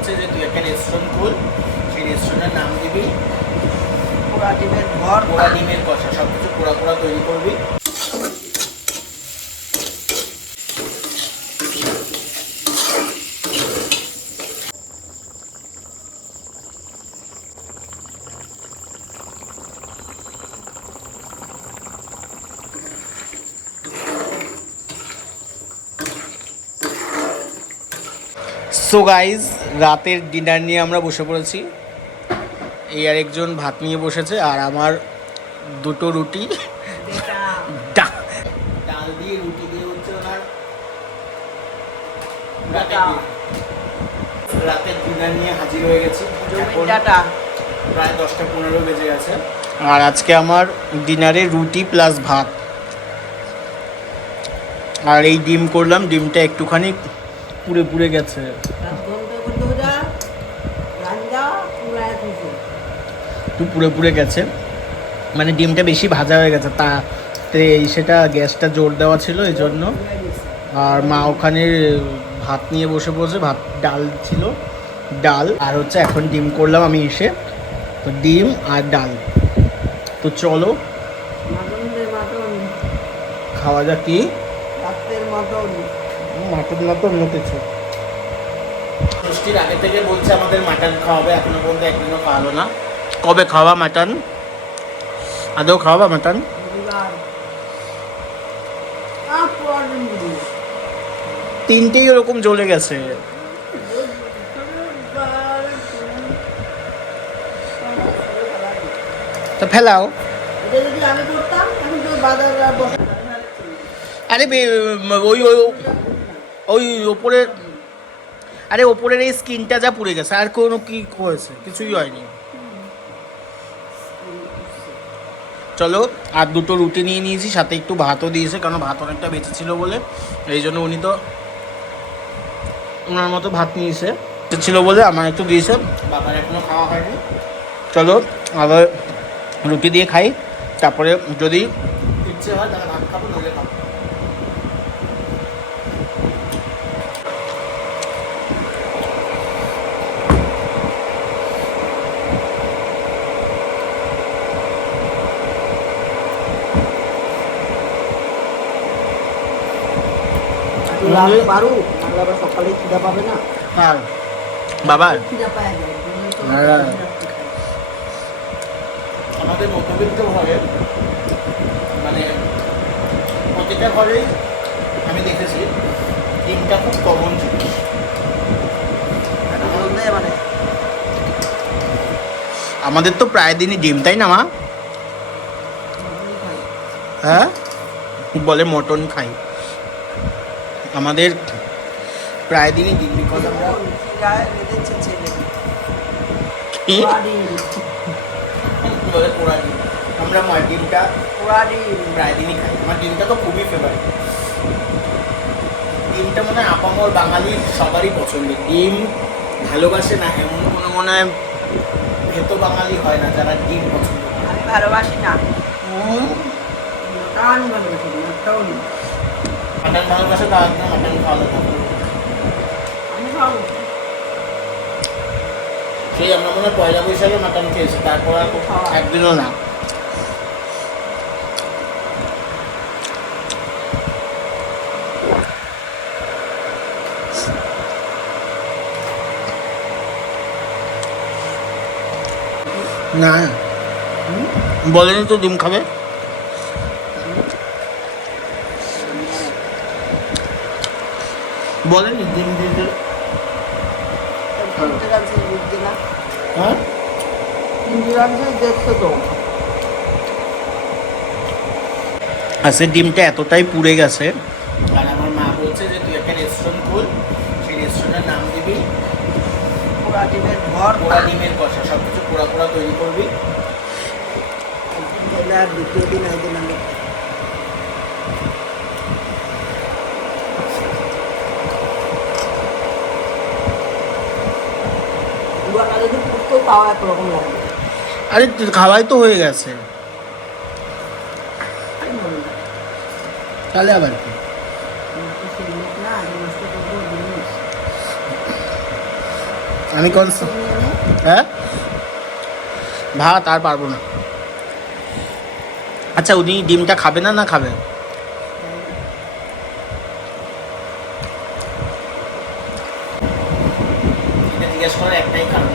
বলছে যে তুই একটা রেস্টুরেন্ট খোল, সেই রেস্টুরেন্টের নাম দিবি পোড়া ডিমের ভর, পোড়া ডিমের কষা, সব কিছু পোড়া পোড়া তৈরি করবি। সো গাইজ, রাতের ডিনার নিয়ে আমরা বসে পড়েছি। এই আরেকজন ভাত নিয়ে বসেছে, আর আমার দুটো রুটি, ডাল দিয়ে রুটি দিয়ে হচ্ছে ওনার রাতের ডিনার নিয়ে হাজির হয়ে গেছি। প্রায় 10টা 15 বেজে গেছে, আর আজকে আমার ডিনারে রুটি প্লাস ভাত, আর এই ডিম করলাম। ডিমটা একটুখানি পুড়ে পুড়ে গেছে, একটু পুড়ে পুড়ে গেছে, মানে ডিমটা বেশি ভাজা হয়ে গেছে, তা সেটা গ্যাসটা জোর দেওয়া ছিল এই জন্য। আর মা ওখানে ভাত নিয়ে বসে বসে ভাত, ডাল ছিল, ডাল আর হচ্ছে এখন ডিম করলাম আমি এসে, তো ডিম আর ডাল। তো চলো খাওয়া যাক। কি মাটন মটন অন্য কিছু। বৃষ্টির আগে থেকে বলছে আমাদের মাটন খাওয়াবে, এখনো পর্যন্ত একদিনও খাওয়ালো না। কবে খাওয়া মাটন? আদৌ খাওয়াবা মাটন? তিনটেই ওরকম জ্বলে গেছে। তো ফেলাও। আরে ওই ওই ওপরের, আরে ওপরের এই স্কিনটা যা পুড়ে গেছে, আর কোনো কি হয়েছে? কিছুই হয়নি। চলো, আর দুটো রুটি নিয়ে নিয়েছি, সাথে একটু ভাতও দিয়েছে, কারণ ভাত অনেকটা বেঁচে ছিল বলে, এই জন্য উনি তো ওনার মতো ভাত নিয়েছে, ছিল বলে আমার একটু দিয়েছে, বাবার এখনো খাওয়া হয়নি। চলো আবার রুটি দিয়ে খাই, তারপরে যদি ইচ্ছে হয় তাহলে ভাত খাবো, নইলে খাবো। সকালে খিদা পাবে না। হ্যাঁ বাবার আমাদের মধ্যবিত্ত ঘরে, মানে প্রতিটা ঘরেই আমি দেখেছি ডিমটা খুব কমন জিনিস। মানে আমাদের তো প্রায় দিনই ডিম, তাই না মা? হ্যাঁ, বলে মটন খাই, আমাদের প্রায় দিনই ডিম, বিকজ আমরা বলে পোড়া ডিম, আমরা ডিমটা প্রায় দিনই খাই। আমার ডিমটা তো খুবই ফেভারিট। ডিমটা মনে হয় আপামর বাঙালির সবারই পছন্দের। ডিম ভালোবাসে না এমন কোনো মনে হয় ভেতো বাঙালি হয় না যারা ডিম পছন্দ করে। আমি ভালোবাসি না, মাটন ভালোবাসে, তার জন্য মাটন খাওয়ানো থাকে। সেই আমরা মনে হয় পয়লা বৈশাখে মাটন খেয়েছি, তারপর আর একদিনও না। না বলেনি তো ডিম খাবে। বলেনি ডিম দিতে। হ্যাঁ দেখছো তো, আচ্ছা, ডিমটা এতটাই পুড়ে গেছে, আর আমার মা বলছে যে তুই একটা রেস্টুরেন্ট খোল, সেই রেস্টুরেন্টের নাম দিবি পোড়া ডিমের ভর, পোড়া ডিমের কষা, সব কিছু পোড়া পোড়া তৈরি করবি। আর দ্বিতীয় দিন একদিন আমি যদি পুষতো তাও একরকম লাগবে। আরে খাওয়াই তো হয়ে গেছে, তাহলে আবার কি? আমি কোন হ্যাঁ ভাত আর পারবো না। আচ্ছা উনি ডিমটা খাবে না খাবে? এটা জিজ্ঞেস করার একটাই কারণ